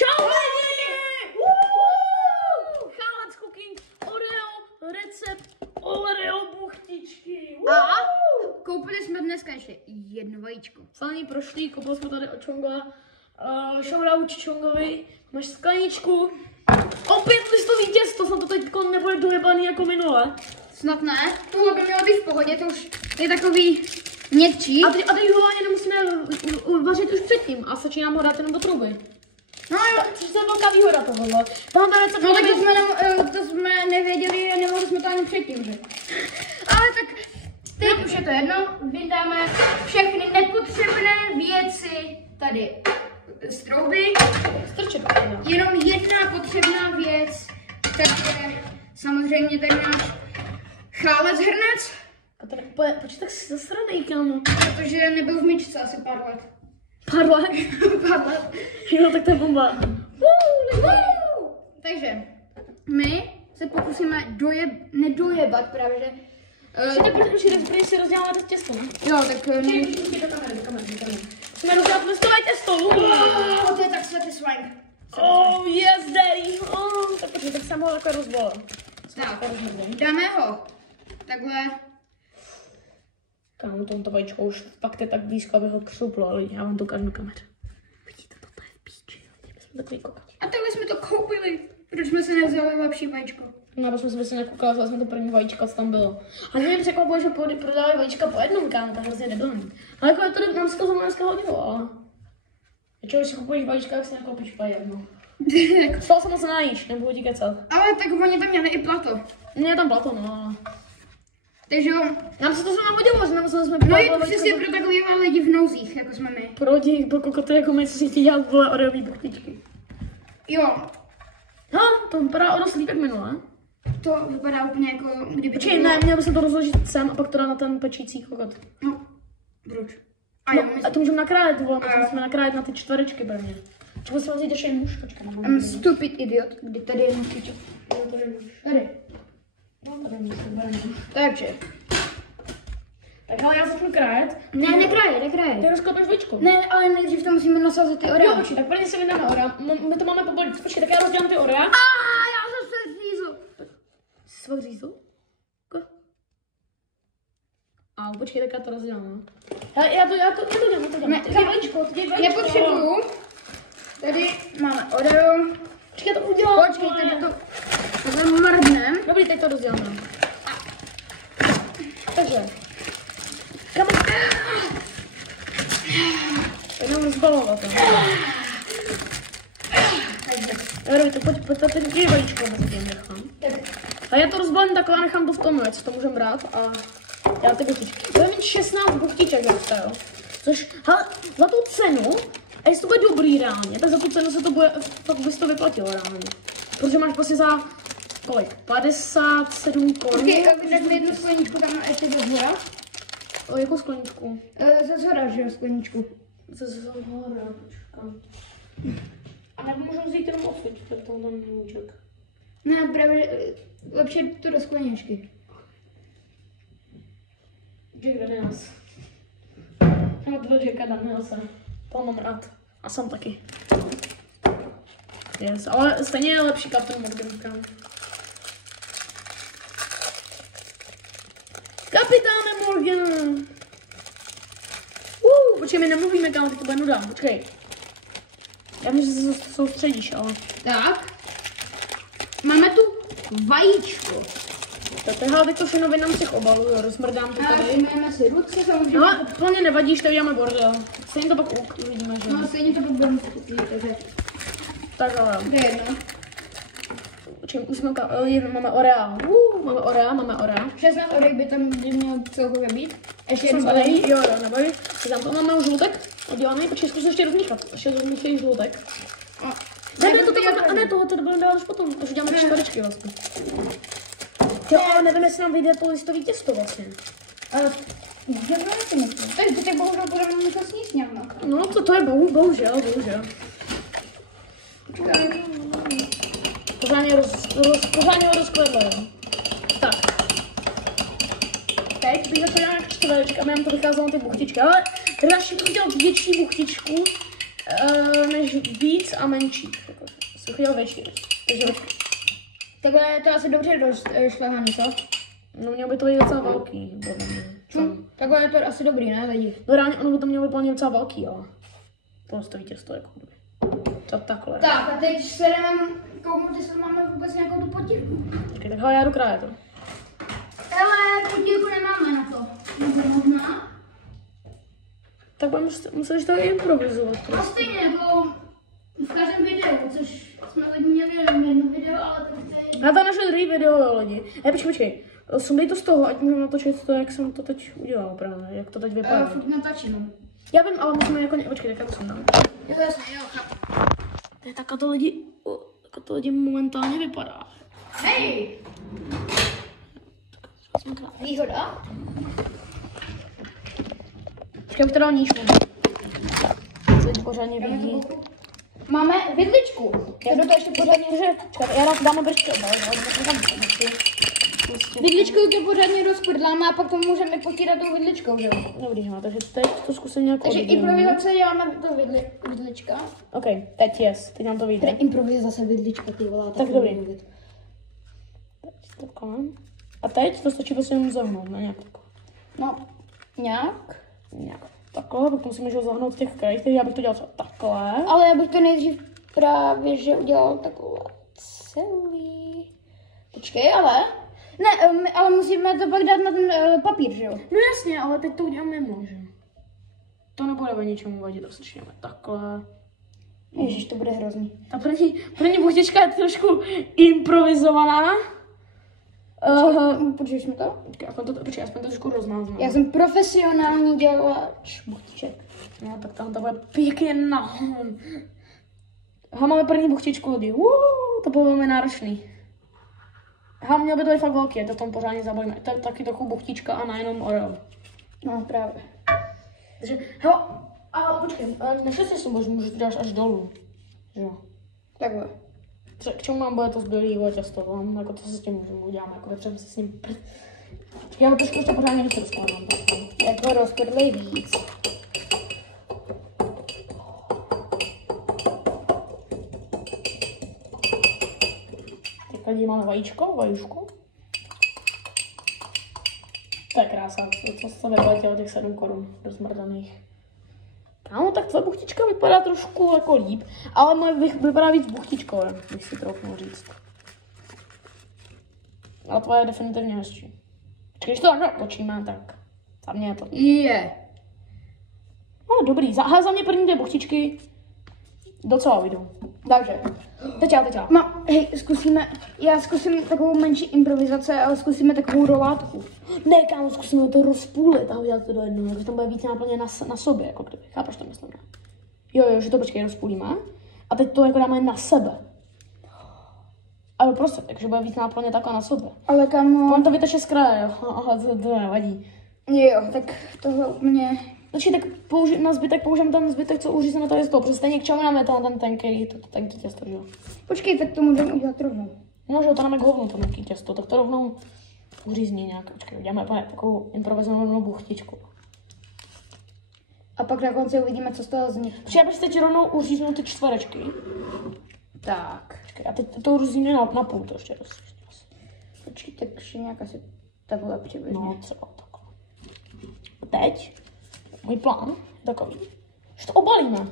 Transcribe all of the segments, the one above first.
Čau lidi! Chálac cooking, Oreo, recept, Oreo buchtičky. A koupili jsme dneska ještě jedno vajíčko. Slaný prošlý, koupili jsme tady od Čonga. Shoutout Čongovi, máš skleničku. Opět listový těsto, snad to teď nebude dojebaný jako minule. Snad ne, tohle by mělo být v pohodě, to už je takový měkčí. A teď ho ani nemusíme vařit už předtím a stačí nám ho dát jenom do truby. No jo. Což je velká výhoda tohohle. Tohle recept No tak to jsme nevěděli a nemohli jsme to ani předtím, že? Ale tak teď už je to jedno, vydáme všechny nepotřebné věci tady z trouby. strčit. Jenom jedna potřebná věc, takže samozřejmě tady náš chálec hrnec, A tady počkej, tak si zasranej, kámo. protože nebyl v myčce asi pár let. Pár let? Pár let. Jo, tak to je bomba. Takže my se pokusíme nedojebat právě, že... Počkej, si rozděláme to těsto, ne? Jo, tak... Počkej, do kamery. Musíme rozdělat listové těsto. To je tak světý swank. Oh, yes, daddy. Tak počkej, tak jsem ho takhle rozbolil. Tak, dáme ho takhle. Kámo, to vajíčko už fakt je tak blízko, aby ho křuplo, ale já vám to ukážu na kameře. Vidíte, toto je v píči, my jsme takový kokati. A takhle jsme to koupili. Proč jsme si nevzali lepší vajíčko? No, aby jsme si nekoukali, vzali jsme to první vajíčko, co tam bylo. A mě překvapilo, že prodávají vajíčka po jednom, kámo, tak hrozně debilní. Ale jako je to, nám se to za dneska hodilo, ale... Když si kupuješ vajíčka, tak si nekoupíš po jedno. Z toho se moc najíš, nebudu ti kecat. Ale tak oni tam měli i plato. Ne, tam plato, no. Takže jo. Nám se to zrovna hodilo, že nemuseli jsme No je to přesně pro takovýhle lidi v nouzích, jako jsme my. pro kokoty jako my, co si chtějí dělat vole oreový buchtičky. Jo. No, to vypadá o dost líp jak minule. To vypadá úplně jako kdyby... Počkej, ne, měl bych to rozložit sem a pak to dát na ten pečící kokot. No, proč? A to můžeme nakrájet, vole, musíme nakrájet na ty čtverečky prvně. Čeho si vzít ještě nůž? Počkej, I'm stupid idiot, kdy tady je nůžky. Tady. No, tady nůž, nůž. Takže. Tak ale já začnu krájet. Ne, nekráje. Ty rozkopeš vajíčko. Ne, ale nejdřív to musíme nasázet ty Oreo. Jo, počkej, tak prvně si vydáme Oreo. My to máme pobolit. Počkej, tak já rozdělám ty Oreo. Já jsem se zřízl. Jsi se fakt řízl? A počkej, tak já to rozdělám. Hele, já to dám. Ty vajíčko. Nepotřebuju. Tady máme Oreo. Počkej, já to udělám. Počkej, tady to mrdnem. Dobrý, teď to rozděláme. Takže. Kam? Jenom rozbalovat. Takže. Tak pojď teď ty vajíčko nechám. A já to rozbalím takhle a nechám to v tom, co to můžeme brát a já ty buchtičky. Budeme mít 16 buchtiček dneska, jo. Což, hele, za tu cenu, a jestli to bude dobrý reálně, tak za tu cenu se to bude, fakt by se to vyplatilo reálně. Protože máš prostě za, kolik, 57 korun. Tak jednu skleničku tam ještě ze zhora. O jakou skleničku? Ze zhora, že jo, skleničku. Ze zhora, počkám. A nebo můžu vzít jenom odsud, tak to tam níček. Ne, právě lepší to do skleničky. Jack Daniels. Já mám 2 Jacka Danielse. To mám rád. A jsem taky. Yes, ale stejně je lepší Captain Morgan, kámo. Kapitáne Morgan! Počkej, my nemluvíme, kámo, teď to bude nuda. Počkej. Já vím, že se soustředíš, ale... Tak. Máme tu vajíčko. Tak teď to všechno vydám z těch obalů, jo, rozmrdám to tady. Máme si ruce samozřejmě. No, plně nevadí, že tady děláme bordel. Stejně to pak uvidíme, že? No, stejně to pak budeme skupit, takže... Tak ale... To je jedno. Čím už jsme máme Oreo. Máme Oreo. 16 orek by tam měl celkově být. Ještě jednu Oreo. balení. Jo, neboj. Tam to máme už žlutek oddělaný, protože zkus ještě rozmíchat. Ještě rozmíchají žlutek. Ne, tohle budeme dát až potom, až uděláme čtverečky vlastně. Jo, ale nevím, jestli nám vyjde to listový těsto vlastně. Ale já si myslím. Takže to tak bohužel budeme muset sníst nějak. No, to je bohužel. Pořádně ho rozkladla. Tak. Teď bych začala nějak čtverečka, aby nám to vycházelo na ty buchtičky, ale teda ještě bych chtěl větší buchtičku, než víc a menší. Jsem chtěl větší. Takhle je to asi dobře rozšlehaný, co? No mělo by to být docela velký, podle mě. Takhle je to asi dobrý, ne lidi? No reálně ono by to mělo být plně docela velký, ale to vítězstvo jako by. To takhle. Tak a teď se jdeme kouknout, jestli máme vůbec nějakou tu potírku. Okay, tak hele, já jdu krájet to. Ale potírku nemáme na to. Možná. Tak budeme muset to improvizovat. A stejně jako v každém videu, což jsme teď měli jenom jedno video, ale tak to je... Na to naše druhý video, lidi. Počkej. Sundej to z toho, ať můžeme natočit to, jak jsem to teď udělal právě, jak to teď vypadá. Furt natačím. Já vím, ale musíme jako počkej, tak já to sundám. Jo, jasně, jo, chápu. Tak to lidi momentálně vypadá. Hej! Výhoda? Počkej, bych to dal nížku. Teď pořádně vidí. Máme vidličku. Já to ještě pořádně... Počkej, já dáme brčky obal, Vidličku to pořádně rozprdláme a pak to můžeme potírat tou vidličkou, že jo? Dobrý, no, takže teď to zkusím nějak Takže improvizace děláme to vidlička. OK, teď nám to vyjde. Improvizace vidlička, ty vole. Tak dobrý. Teď takhle. A teď to stačí prostě jenom zahnout, ne nějak takhle. No, nějak. Takhle, pak musíme zahnout v těch krajích, takže já bych to dělal třeba takhle. Ale já bych to nejdřív právě, že udělal takhle celý. Počkej, ale... Ne, ale musíme to pak dát na ten papír, že jo? No jasně, ale teď to udělám mimo, že? To nebude o ničemu vadit, to začneme takhle. Ježiš, to bude hrozný. Ta první buchtička je trošku improvizovaná. Počuješ mi to? Počkej, aspoň to trošku rozmáznu. Já jsem profesionální dělač buchtiček. No, tak tam to bude pěkně nahoru. Máme první buchtičku lidi. To bylo velmi náročný. Měl by to být fakt velký, to v tom pořádně zabavíme. To je taky trochu buchtička a nejenom orel. No, právě. Takže, hele, počkej, nešli si můžu to dáš až dolů. Jo. Takhle. K čemu mám bude to zbylý těsto, jako to se s tím můžeme udělat, jako třeba se s ním Počkej, já ho trošku ještě pořádně rozprdlám. Jako rozprdlej víc. Teď máme vajíčko. To je krása, to se vyplatilo těch 7 korun rozmrdaných. Kámo, tak tvoje buchtička vypadá trošku jako líp, ale moje vypadá víc buchtičkové, bych si trochu říct. Ale tvoje je definitivně hezčí. Když to takhle otočíme, tak za mě je to. Je. No dobrý, za mě první 2 buchtičky docela vyjdou. Takže. Teď já. No, hej, já zkusím takovou menší improvizace, ale zkusíme takovou rolátku. Ne, kámo, zkusíme to rozpůlit a udělat to do jednoho, jako tam bude víc náplně na sobě, jako kdyby. Chápeš to, myslím, ne? Jo, že to počkej, rozpůlíme. A teď to jako dáme na sebe. Ale prostě, takže bude víc náplně takhle na sobě. Ale kámo... On to vyteče z kraje, jo, ale to nevadí. Jo, tak tohle úplně... Znači, tak použijeme ten zbytek, co uřízeme tady z toho, protože stejně k čemu nám je ten tenký těsto, že jo? Počkej, tak to můžeme udělat rovnou. No, že to nám je k hovnu, to měkký těsto, tak to rovnou uřízní nějak. Počkej, uděláme takovou improvizovanou buchtičku. A pak na konci uvidíme, co z toho vznikne. Protože já bych teď rovnou uříznu ty čtverečky. Tak. Počkej, a teď to uříznu na půl, to ještě dost. Počkej, takže nějak asi takhle přibližně. No, třeba takhle. A teď, můj plán je takový, že to obalíme.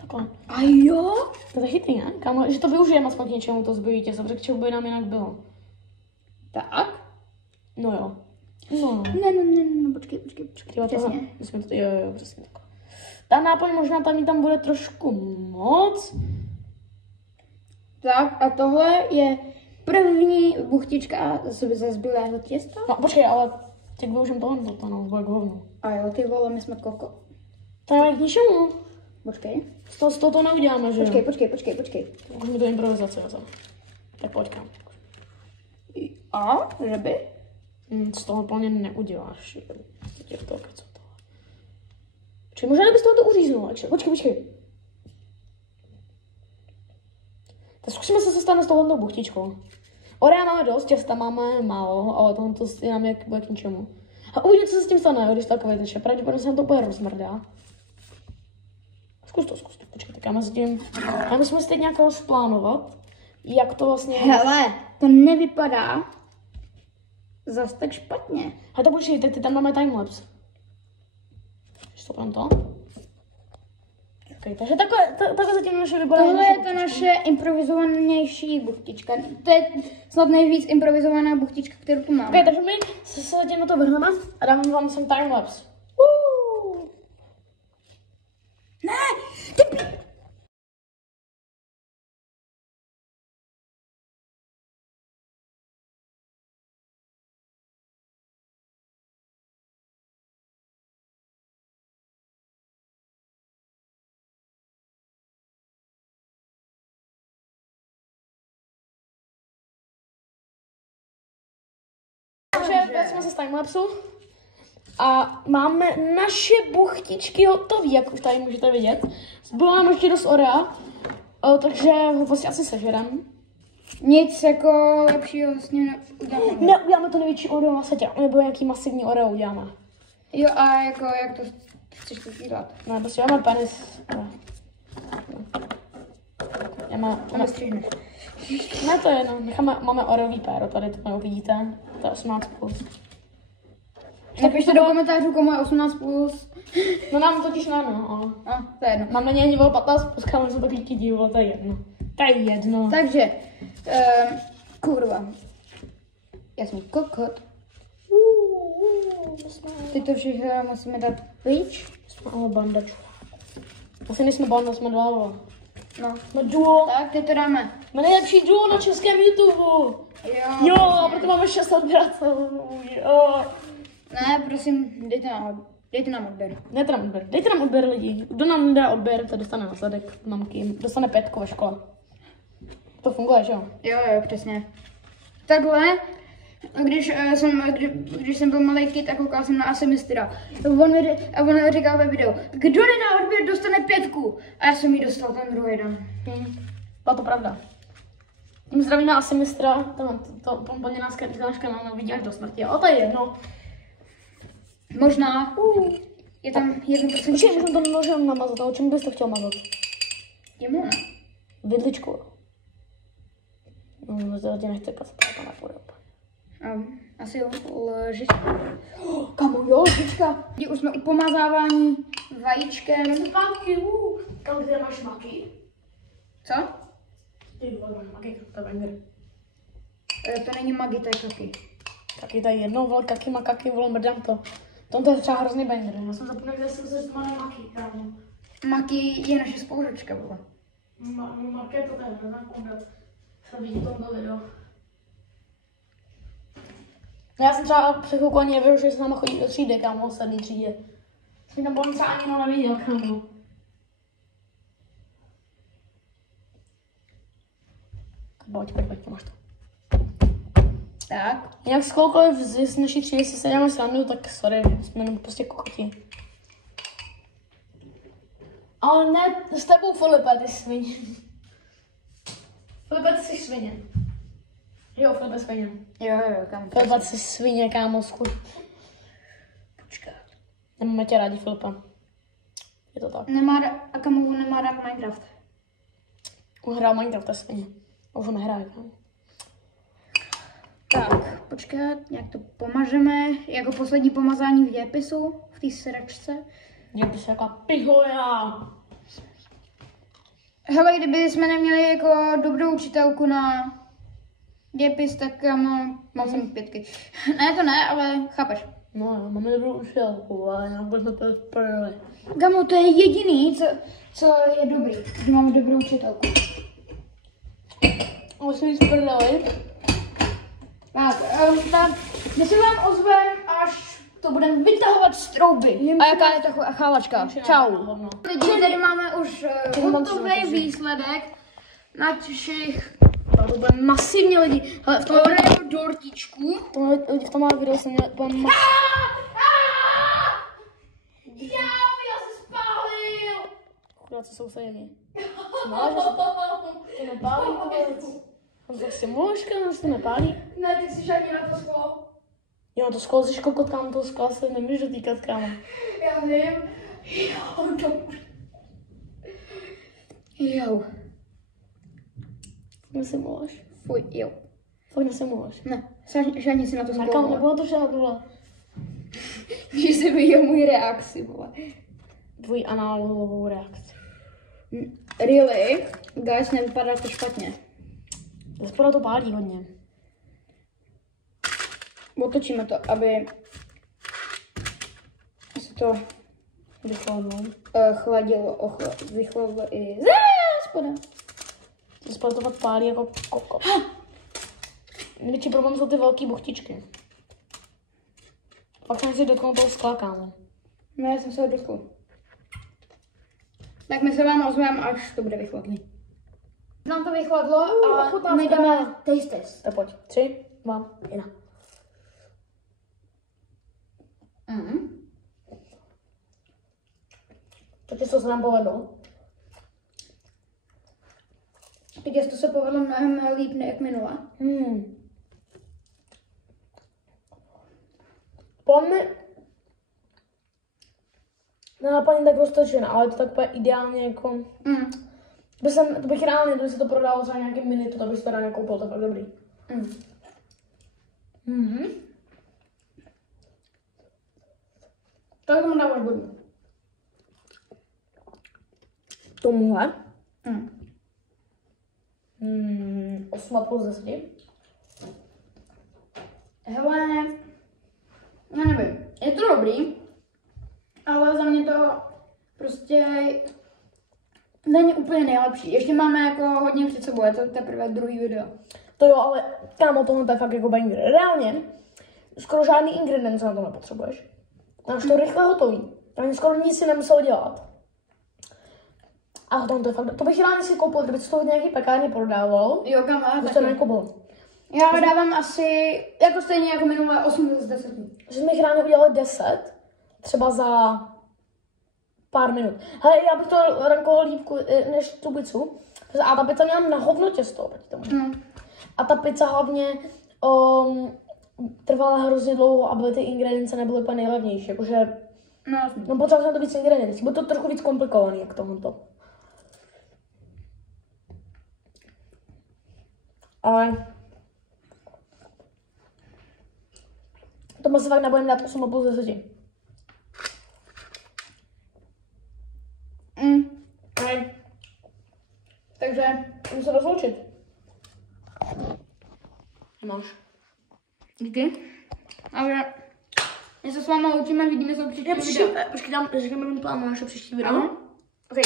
Takhle. A jo? To je chytrý, ne? Kámo, že to využijeme aspoň k něčemu, to zbylý těsto, protože k čemu by nám jinak bylo. Tak? No jo. No. Ne, počkej. Přesně. Jo, přesně takhle. Ta náplň možná tam bude trošku moc. Tak a tohle je první buchtička ze zbylého těsta. No počkej, ale teď využijeme tohle, no, bude k hovnu. A jo, ty vole, my jsme koko. To je k ničemu. Počkej. Z toho to neuděláme, že jo? Počkej. Už mi to improvizace, jo? Tak pojď kam. A? Že by? Z toho plně neuděláš. Těch to, co to. Čili možná bys toho to uříznul, počkej. Tak zkusíme se stane s touhle buchtičkou. Orea máme dost, těsta máme málo, ale tohle je nám bude k ničemu. A uvidíme, co se s tím stane, když takový teče. Pravděpodobně se nám to úplně rozmrdá. Zkus to, počkej. Tak já mezi tím, já musíme si teď nějak rozplánovat, jak to vlastně... Hele, to nevypadá zas tak špatně. A to počkej, teď tam máme timelapse. Stopám to. Okay, takže takhle zatím naše vypadá. Tohle je ta naše improvizovanější buchtička. To je snad nejvíc improvizovaná buchtička, kterou tu máme. Okay, takže my se zatím na to vrhneme a dáme vám sem timelapse. Ne, ty Takže jsme se z timelapsu a máme naše buchtičky hotové, jak už tady můžete vidět. Bylo nám ještě dost orea, takže ho vlastně asi sežerem. Nic jako lepšího vlastně neuděláme. Ne, uděláme to největší oreo na světě, nebo nějaký masivní oreo uděláme. Jo, a jako jak to chceš to dělat? Ne, prostě máme penis. Máme stříhneš. Ne, to je jedno, máme oreový péro, tady to neuvidíte, to je 18+. Napište do komentářů, komu je 18+. No nám totiž ne, no. To je jedno. Mám na něj ani 15+, kámo, jsou takový ti dílo, to je jedno. To je jedno. Takže, kurva. Já jsem kokot. Ty to všechno musíme dát pryč. Jsme ale banda. Asi nejsme banda, jsme dva. No. Jsme duo. Tak, teď to dáme. Jsme nejlepší duo na českém YouTube. Jo, Jo, proto máme 6 odběratelů. Jo. Ne, prosím, dejte nám odběr. Dejte nám odběr lidi. Kdo nám dá odběr, to dostane následek mamky. Dostane 5 ve škole. To funguje, že jo? Jo, přesně. Takhle, když jsem byl malý kid a koukal jsem na Asimistra, on říkal ve videu, kdo nedá odběr, dostane 5. A já jsem jí dostal ten druhý den. Byla to pravda. Tím zdravíme asi mistra, to podně nás náš kanál vidí až do smrti, ale to je jedno. Možná. Je tam 1%. Počkej, můžeme to nožem namazat, ale čemu bys to chtěl mazat? Jemu ne. Vidličku. No, to tě nechce pasat, to nepůjde. Asi lžička. Kamo, jo, lžička. Už jsme u pomazávání vajíčkem. Maky, kam kde máš maky? Co? Ty vole, maky, to je banger. To není magi, to je kaky. Kaky, to je jedno, vole, kaky, vole, mrdám to. To je třeba hrozný banger, já jsem zapomněl, kde jsem se zmále maky, kámo. Maki je naše spolužačka, vole. Maky, to je, nevím, kudat. Se vidí tomto video. Já jsem třeba před chvilkou ani nevěděl, že se nám chodí do třídy, kámo, v 7. třídě. Jsem tam třeba ani neviděl, kámo. Pojď, máš to. Tak. Jinak s koukoliv z naší třídy si se děláme srandu, tak sorry, jsme jenom prostě kokoti. Ale ne s tebou, Filipe, ty svině. Filipe, ty jsi svině. Jo, Filipe svině. Jo, kam. Filipe, ty jsi svině, kámosku. Počkat. Nemáme tě rádi, Filipe. Je to tak. A kamu nemá rád Minecraft. On hrál Minecraft, to je svině. A už ho nehraje, kámo. Tak, počkat, nějak to pomažeme. Jako poslední pomazání v dějepisu, v té sračce. Dějepis jaká pihoja. Hele, kdyby jsme neměli jako dobrou učitelku na dějepis, tak mám sem 5. Ne, to ne, ale chápeš. No jo, máme dobrou učitelku, ale nějak jsme to spojili. Gamo, to je jediný, co je dobrý, že máme dobrou učitelku. Musím jít prdeli. Tak, my se vám ozvem, až to budeme vytahovat z trouby. A jaká je ta chálačka? Čau. Lidi, tady máme už hotový výsledek našich... To bude masivně lidi. Hele, v tom Oreo dortičku. lidi v tom malém videu jsem měl úplně Já se spálil. Chudáci sousedí. Ty nepálí vůbec. On prostě mužka, nás to nepálí. Ne, ty jsi ani na to sklo. Jo, to sklo, jsi kokot, kámo, to sklo se nemůžeš dotýkat, kámo. Já vím. Jo, dobrý. Jo. Nesimuluješ. Fuj, jo. Fakt nesimuluješ. Ne, žádně si na to Marka, zkoumala. nebylo to žádný, vole. Když jsi viděl můj reakci, vole. Tvojí análovou reakci. Really? Guys, nevypadá to špatně. Zaspoda to pálí hodně. Otočíme to, aby se to Vychladnou. chladilo, vychladlo i spoda. Zaspoda to fakt pálí jako koko. Největší problém jsou ty velký buchtičky. Pak jsem si dotknul toho skla, kámo. No, já jsem se ho dotkl. Tak my se vám ozveme, až to bude vychladný. Nám to vychladlo a my dáme taste test. Tak pojď. 3, 2, 1. Takže co se nám povedlo? Teď to se povedlo mnohem líp, jak minule. Podle nenapadně tak roztočená, ale je to tak úplně ideálně jako... To bych reálně, kdyby se to prodalo za nějaký minutu, to bych to rád koupil, to je fakt dobrý. Tak tomu dáváš bodu. Tomuhle? 8,5 z 10. Hele, já nevím, je to dobrý, ale za mě to prostě není úplně nejlepší. Ještě máme jako hodně před sebou, je to teprve druhý video. To jo, ale kámo, tohle je fakt jako banger. Reálně, skoro žádný ingredience na to nepotřebuješ. Máš to rychle hotový. Tam skoro nic si nemusel dělat. A to je fakt, to bych rád si koupil, kdyby to nějaký pekárně prodával. Jo, kam to nekoupil. Já dávám asi, jako stejně jako minulé, 8 z 10. Že jsme jich ráno udělali 10, třeba za pár minut. Hele, já bych to rankoval líp než tu pizzu. A ta pizza měla na hovno těsto oproti tomu. A ta pizza hlavně trvala hrozně dlouho a byly ty ingredience nebyly úplně nejlevnější. Jakože, no potřeba jsem to víc ingrediencí. Bylo to trochu víc komplikovaný, jak tohoto. Ale tomu se fakt nebudeme dát 8,5 z 10. Takže musím se rozloučit. Máš. Díky. Ale my se s váma loučíme, vidíme se u příštího videa. Počkej, řekneme plán na naše příští video. Ano. OK.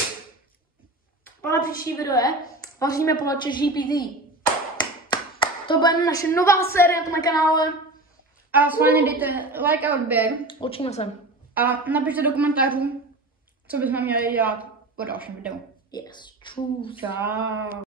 Plán příští video je, vaříme podle ChatGPT. To bude naše nová série na tom kanále. A s vámi dejte like a odběr. Učíme se. A napište do komentářů, co bychom měli dělat po dalším videu. Yes, true. Čau.